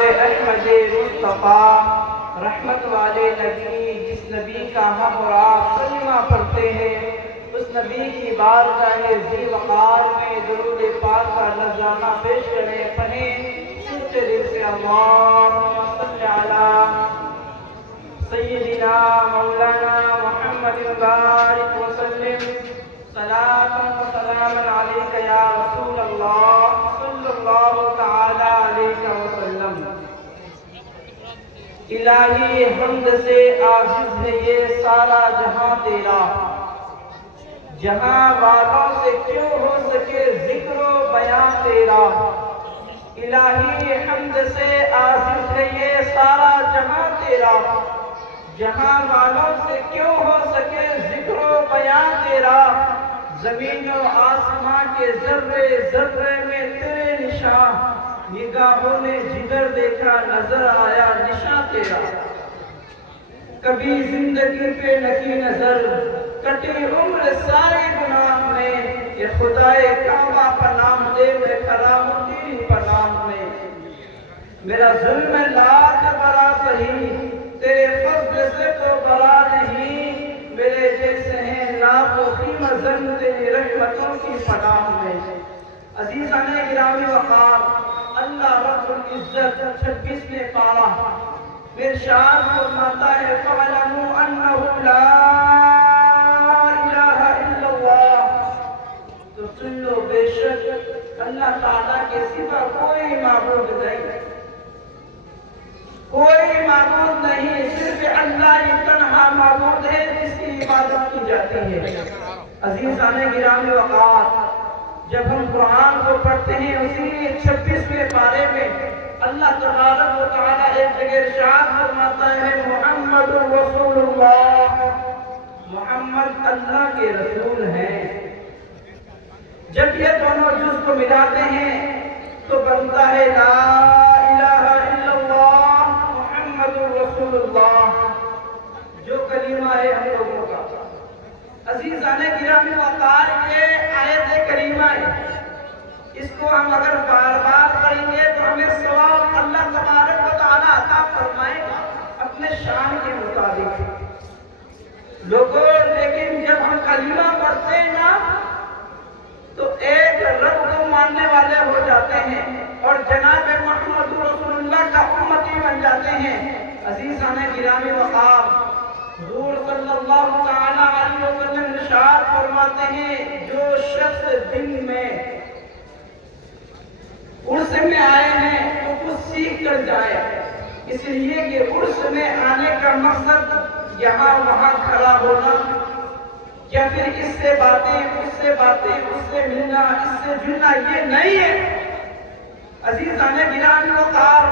احمد مصطفیٰ رحمت والے نبی، جس نبی کا ہم اور آپ کلمہ پڑھتے ہیں، اس نبی کی بارگاہ ذی وقار میں درود پاک کا نذرانہ پیش کریں، پڑھیں سچے دل سے اللہم صلی علی سیدنا مولانا محمد بارک وسلم صلاۃ و سلام علیک یا رسول اللہ صلی اللہ تعالی علیہ وسلم۔ الہی حمد سے عاجز ہے یہ سارا جہاں تیرا، جہاں والوں سے کیوں ہو سکے ذکر و بیان تیرا۔ الہی حمد سے عاجز ہے یہ سارا جہاں تیرا، جہاں والوں سے کیوں ہو سکے ذکر و بیان تیرا۔ زمین و آسمان کے ذرے ذرے میں تیرے نشان، نگاہوں نے جگر دیکھا نظر آیا نشان تیرا۔ کبھی زندگی پہ لگی نظر کٹی عمر سارے گناہ میں، یہ خدائے کعبہ پر نام دے میں کھڑا ہوں تیری پناہ میں۔ میرا ظلم لاکھ برا سہی تیرے فضل سے تو برا نہیں، میرے جیسے ہیں لاکھ و خیمزن تیری رحمتوں کی پناہ میں۔ عزیزان گرامی وقار، اللہ رب العزت 26ویں پارہ ارشاد فرماتا ہے فَاعْلَمُوا أَنَّهُ لَا إِلَٰهَ إِلَّا اللَّهُ، تو سن لو بے شک اللہ تعالیٰ کے سوا کوئی معبود نہیں، کوئی معبود نہیں، صرف اللہ ہی تنہا معبود ہے جس کی عبادت کی جاتی ہے۔ عزیزان گرامی وقار، جب ہم قرآن کو پڑھتے ہیں اسی 26ویں پارے میں اللہ تبارک و تعالیٰ ایک جگہ ارشاد فرماتا ہے محمد رسول اللہ، محمد اللہ کے رسول ہیں۔ جب یہ دونوں جز کو ملاتے ہیں تو بنتا ہے لا الہ الا اللہ محمد رسول اللہ، جو کلمہ ہے ہم لوگوں کا۔ عزیزان گرامی وقار، یہ آیت کریمہ ہے، اس کو ہم اگر بار بار پڑھیں گے تو ہمیں ثواب اللہ تبارک و تعالیٰ عطا فرمائے گا اپنے شان کے مطابق۔ لوگوں، لیکن جب ہم کلمہ پڑھتے ہیں نا تو ایک رب کو ماننے والے ہو جاتے ہیں اور جناب محمد رسول اللہ کا امتی بن جاتے ہیں۔ عزیزان گرامی وقار، حضور صلی اللہ تعالیٰ علیہ وسلم ارشاد فرماتے ہیں جو شخص دن میں عرس میں آئے ہیں تو کچھ سیکھ کر جائے، اس لیے کہ عرس میں آنے کا مقصد یہاں وہاں کھڑا ہونا یا پھر اس سے باتیں اس سے ملنا اس سے جلنا یہ نہیں ہے۔ عزیزان گرامی وقار،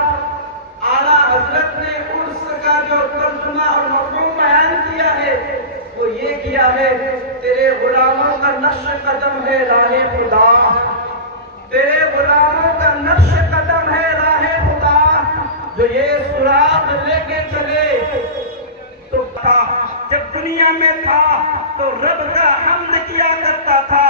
اعلیٰ حضرت نے عرس کا جو ترجمہ اور مفہوم بیان کیا ہے وہ یہ کیا ہے، تیرے غلاموں کا نقش قدم ہے راہ خدا، تیرے غلاموں کا نقش قدم ہے راہ خدا، جو یہ سراغ لے کے چلے تو تھا جب دنیا میں تھا تو رب کا حمد کیا کرتا تھا،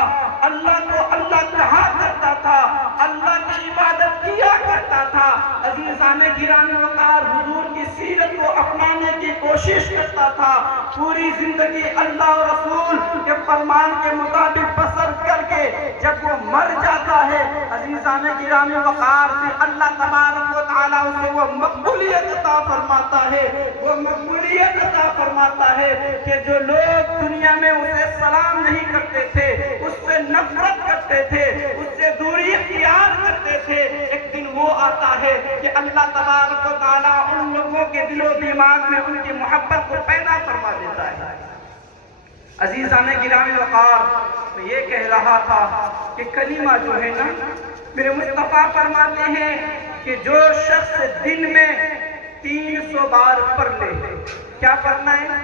اللہ کو اللہ کہا کرتا تھا، اللہ کی عبادت کیا کرتا تھا۔ عزیزان گرامی وقار، حضور کی سیرت کو اپنانے کی کوشش کرتا تھا، پوری زندگی اللہ و رسول کے فرمان کے مطابق بسر کر کے جب وہ مر جاتا ہے، عزیزان گرامی وقار، پھر اللہ تبارک و تعالیٰ اسے وہ مقبولیت عطا فرماتا ہے، وہ مقبولیت عطا فرماتا ہے کہ جو لوگ دنیا میں اسے سلام نہیں کرتے تھے، اس سے نفرت کرتے تھے، اس سے دوری اختیار کرتے تھے، ایک دن وہ آتا ہے کہ اللہ تبارک و تعالیٰ ان لوگوں کے دل و دماغ میں ان کی محبت کو پیدا فرما دیتا ہے۔ عزیزان گرامی وقار، میں یہ کہہ رہا تھا کہ کلمہ جو ہے نا، میرے مصطفیٰ فرماتے ہیں کہ جو شخص دن میں 300 بار پڑھ لے، کیا پڑھنا ہے؟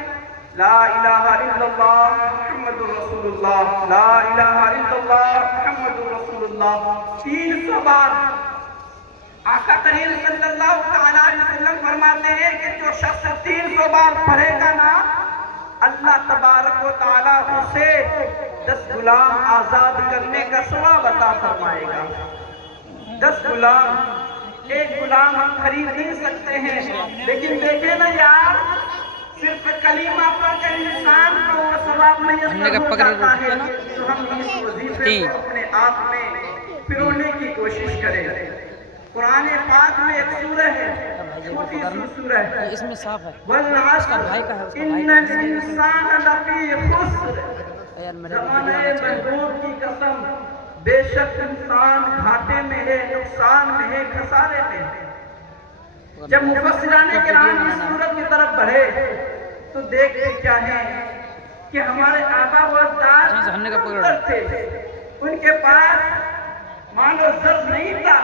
لا الہ الا اللہ محمد رسول اللہ، لا الہ الا اللہ محمد رسول اللہ، 300 بار۔ آقا کریم صلی اللہ علیہ وسلم فرماتے ہیں کہ جو شخص 300 بار پڑھے گا نا، اللہ تبارک و تعالیٰ اسے 10 غلام آزاد کرنے کا ثواب عطا فرمائے گا۔ 10 غلام ایک غلام ہم خرید نہیں سکتے ہیں، لیکن دیکھیں نا یار، صرف کلمہ پڑھ کر انسان کو وہ ثواب میسر ہو جاتا ہے، تو ہم اس وظیفے کو اپنے آپ میں پرونے کی کوشش کریں۔ قرآن پاک میں ایک سورہ ہے، چھوٹی سی سورہ ہے، اس میں صاف ہے وَالْعَصْرِ إِنَّ الْإِنسَانَ لَفِي خُسْرٍ، زمانۂ محدود کی قسم، بے شک انسان گھاٹے میں ہے، نقصان میں ہے، خسارے میں ہے۔ جب مفسران کرام اس سورت کی طرف بڑھے تو دیکھتے کیا ہے کہ ہمارے آبا و اجداد تھے، ان کے پاس مال و زر نہیں تھا،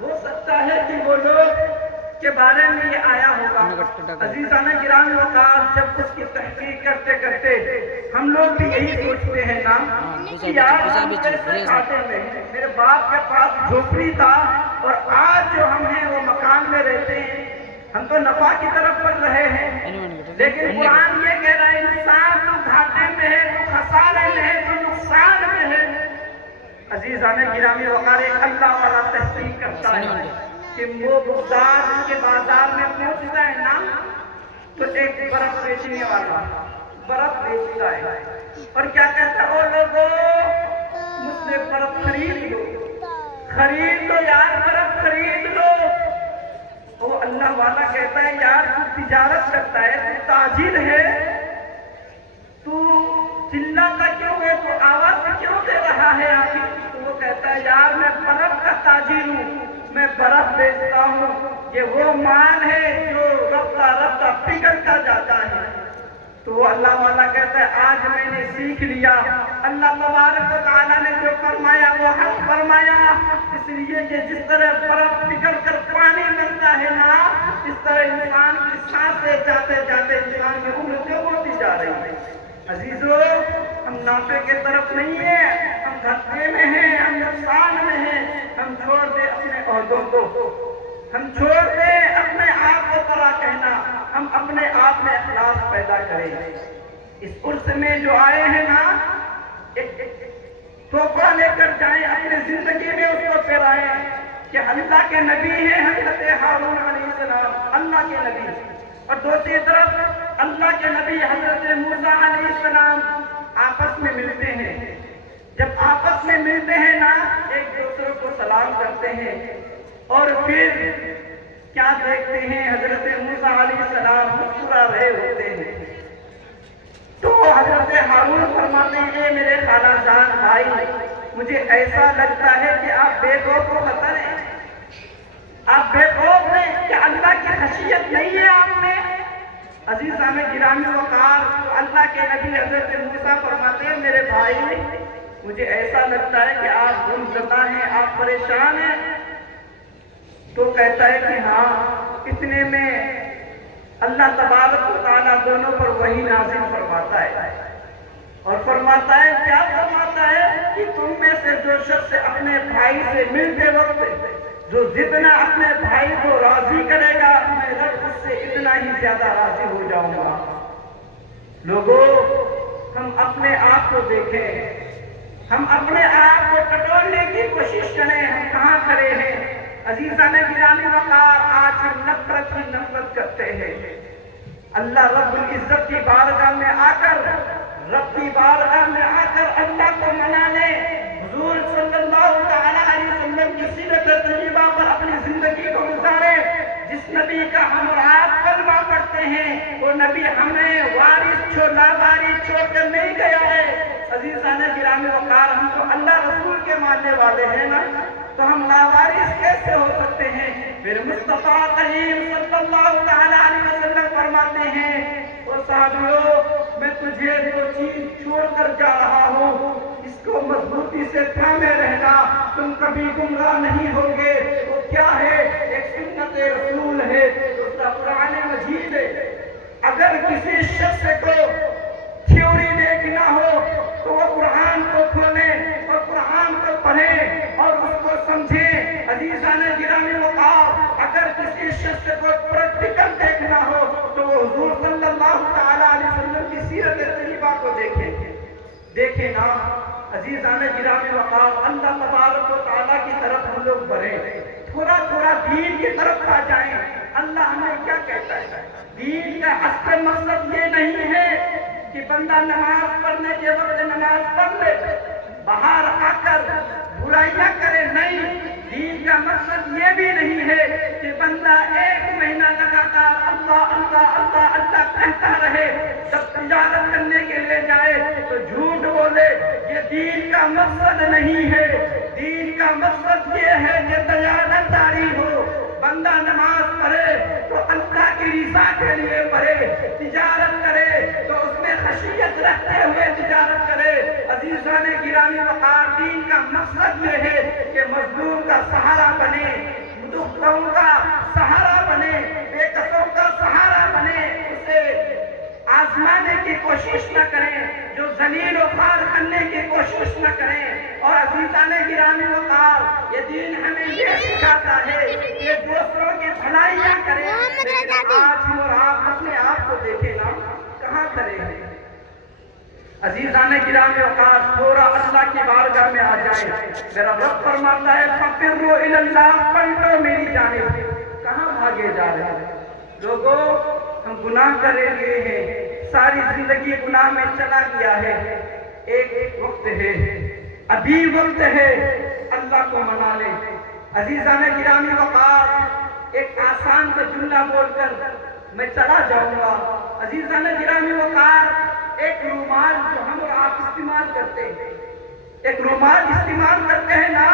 ہو سکتا ہے کہ وہ لوگ کے بارے میں یہ آیا ہوگا۔ عزیزان گرامی وقار، جب اس کی تحقیق کرتے کرتے ہم لوگ بھی یہی سوچتے ہیں نا کہ یار ہم کیسے کھاتے میں، میرے باپ کے پاس جھوپڑی تھا اور آج جو ہم ہیں وہ مکان میں رہتے ہیں، ہم تو نفع کی طرف بڑھ رہے ہیں، لیکن قرآن یہ کہہ رہا ہے انسان تو گھاٹے میں ہے، تو خسارے میں ہے، تو نقصان میں ہے۔ عزیزان گرامی وقار، ایک اللہ والا تحقیق کرتا ہے کہ وہ بزار کے بازار میں پہنچتا ہے نا، تو ایک برف بیچنے والا برف بیچتا ہے اور کیا کہتا ہے، او لوگو مجھ سے برف خرید لو، خرید لو یار، برف خرید لو۔ وہ اللہ والا کہتا ہے یار تو تجارت کرتا ہے، تو تاجر ہے، تو چلاتا کیوں ہے، تو آواز کیوں دے رہا ہے آخر؟ تو وہ کہتا ہے یار میں برف کا تاجر ہوں، میں برف بیچتا ہوں، یہ وہ مال ہے جو رفتہ رفتہ پگھلتا جاتا ہے۔ تو وہ اللہ والا کہتا ہے آج میں نے سیکھ لیا، اللہ تبارک و تعالیٰ نے جو فرمایا وہ حق فرمایا، اس لیے کہ جس طرح برف پگھل کر پانی بنتا ہے نا، اس طرح انسان کی سانسیں جاتے جاتے انسان کی عمر جو ہوتی جا رہی ہے۔ عزیزو، ہم نافع کے طرف نہیں ہیں، ہم گھاٹے میں ہیں، ہم نقصان میں ہیں، ہم چھوڑ دیں اپنے عہدوں کو، ہم چھوڑ دیں اپنے آپ کو برا کہنا، ہم اپنے آپ میں اخلاص پیدا کریں۔ اس عرص میں جو آئے ہیں نا، ایک تحفہ لے کر جائیں، اپنی زندگی میں اس کو پھیرائیں کہ اللہ کے نبی ہیں حضرت ہارون علیہ السلام، اللہ کے نبی، اور دوسری طرف اللہ کے نبی حضرت موسیٰ علیہ السلام آپس میں ملتے ہیں۔ جب آپس میں ملتے ہیں نا، ایک دوسرے کو سلام کرتے ہیں اور پھر کیا دیکھتے ہیں، حضرت موسیٰ علیہ السلام مسکرا رہے ہوتے ہیں، تو حضرت ہارون فرماتے ہیں اے میرے خالہ جان بھائی، مجھے ایسا لگتا ہے کہ آپ بے خوف و خطر ہیں، آپ بے خوف ہیں کہ اللہ کی خشیت نہیں ہے آپ میں۔ عزیزان گرامی وقار، اللہ کے نبی حضرت موسیٰ فرماتے ہیں میرے بھائی، مجھے ایسا لگتا ہے کہ آپ غمزدہ ہیں، آپ پریشان ہیں۔ تو کہتا ہے کہ ہاں، اتنے میں اللہ تبارک و تعالیٰ دونوں پر وحی نازل فرماتا ہے اور فرماتا ہے، کیا فرماتا ہے کہ تم میں سے جو شخص اپنے بھائی سے ملتے وقت جو جتنا اپنے بھائی کو راضی کرے گا، میں رب اس سے اتنا ہی زیادہ راضی ہو جاؤں گا۔ لوگوں، ہم اپنے آپ کو دیکھیں، ہم اپنے آپ کو ٹٹولنے کی کوشش کریں، ہم کہاں کھڑے ہیں۔ عزیزان گرامی وقار، آج ہم نفرت کی نفرت کرتے ہیں۔ اللہ رب العزت کی بارگاہ میں آ کر، رب کی بارگاہ میں آ کر اللہ کو منانے، حضور صلی اللہ علیہ وسلم کی سیرت طیبہ پر اپنی زندگی کو گزارے۔ جس نبی کا ہم اور آپ کلمہ پڑھتے ہیں، وہ نبی ہمیں لاوارث چھوڑ کر نہیں گیا ہے۔ عزیزان گرامی وقار، ہم تو اللہ رسول کے ماننے والے ہیں نا، تو ہم لاوارث کیسے ہو سکتے ہیں؟ پھر مصطفیٰ کریم صلی اللہ علیہ وسلم فرماتے ہیں، اور صحابیوں، میں تجھے جو چیز چھوڑ کر جا رہا ہوں، اس کو مضبوطی سے تھامے رہنا، تم کبھی گمراہ نہیں ہوگے۔ وہ کیا ہے؟ ایک سنت رسول ہے، دوسرا قرآن مجید ہے۔ اگر کسی شخص کو تھیوری دیکھنا ہو تو وہ قرآن کو کھولیں اور قرآن کو پڑھیں اور اس کو سمجھیں۔ عزیزان گرامی وقار، اگر کسی شخص کو پریکٹیکل دیکھنا ہو تو وہ حضور صلی اللہ علیہ وسلم کی سیرت طیبہ کو دیکھیں نا۔ عزیزان گرامی وقار، اللہ تبارک و تعالیٰ کی طرف ہم لوگ بڑھیں، تھوڑا تھوڑا دین کی طرف آ جائیں. اللہ ہمیں کیا کہتا ہے؟ دین کا اصل مقصد یہ نہیں ہے کہ بندہ نماز پڑھنے کے وقت نماز پڑھ لے، باہر آ کر برائیاں کرے. نہیں، دین کا مقصد یہ بھی نہیں ہے کہ بندہ ایک مہینہ لگاتار اللہ اللہ اللہ اللہ کہتا رہے، جب تجارت کرنے کے لیے جائے تو جھوٹ بولے. یہ دین کا مقصد نہیں ہے. دین کا مقصد یہ ہے کہ دیانت داری ہو. بندہ نماز پڑھے تو اللہ کی رضا کے لیے پڑھے، تجارت کرے تو اس میں خشیت رکھتے ہوئے تجارت کرے. عزیزان گرامی وقار، دین کا مقصد یہ ہے کہ مظلوم کا سہارا بنے، دکھوں کا سہارا بنے، بے کسوں کا سہارا بنے، اسے آزمانے کی کوشش نہ کریں، جو ذلیل و خوار کرنے کی کوشش نہ کریں. اور عزیزان گرامی وقار، یہ دین ہمیں یہ سکھاتا ہے کہ دوسروں کی بھلائیاں کریں. لیکن آج اور آپ اپنے آپ کو دیکھیں نا، کہاں کریں ہیں؟ عزیزان گرامی وقار، تھوڑا اللہ کی بارگاہ میں آ جائیں. میرا رب فرماتا ہے فَفِرُّوا إِلَى اللَّهِ، پلٹو میری جانب. کہاں بھاگے جا رہے ہیں لوگوں؟ ہم گناہ کرے ہوئے ہیں، ساری زندگی گناہ میں چلا گیا ہے. ایک وقت ہے، ابھی وقت ہے، اللہ کو منا لے. عزیزان گرامی وقار، ایک آسان سے جملہ بول کر میں چلا جاؤں گا. عزیزان گرامی وقار، ایک رومال جو ہم اور آپ استعمال کرتے ہیں، ایک رومال استعمال کرتے ہیں نا،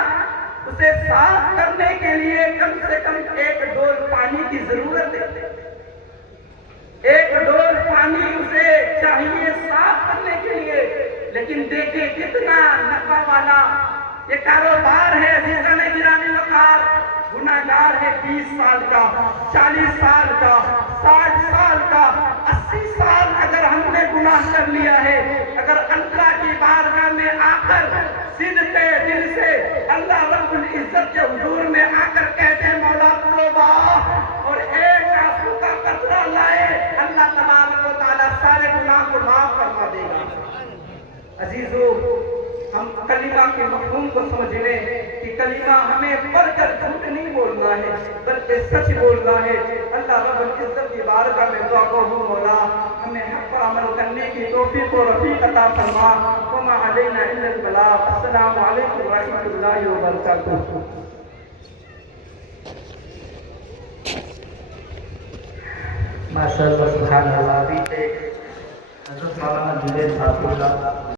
اسے صاف کرنے کے لیے کم سے کم ایک ڈول پانی کی ضرورت ہے. ایک ڈول پانی اسے چاہیے صاف کرنے کے لیے. لیکن دیکھیں کتنا نفع والا یہ کاروبار ہے. عزیزان گرامی وقار، گناہگار ہے 20 سال کا، 40 سال کا، 60 سال کا، 80 سال اگر ہم نے گناہ کر لیا ہے، اگر اللہ کی بارگاہ میں آ کر صدقے دل سے اللہ رب العزت کے حضور میں آ کر کہتے ہیں مولا توبہ، اور ایک آنسو کا قطرہ لائے، اللہ تبارک و تعالیٰ سارے گناہ کو معاف فرما دے گا. عزیزو، ہم کلمہ کے مفہوم کو سمجھ لیں کہ کلمہ ہمیں پڑھ کر جھوٹ نہیں بولنا ہے بلکہ سچ بولنا ہے. اللہ رب العزت کی بارگاہ میں دعا کروں مولا ہمیں حق پر عمل کرنے کی توفیق و رفیق عطا فرما. وما علینا الا البلاغ. السلام علیکم ورحمۃ اللہ وبرکاتہ. ماشاءاللہ، سبحان اللہ. حضرت مولانا جنید صاحب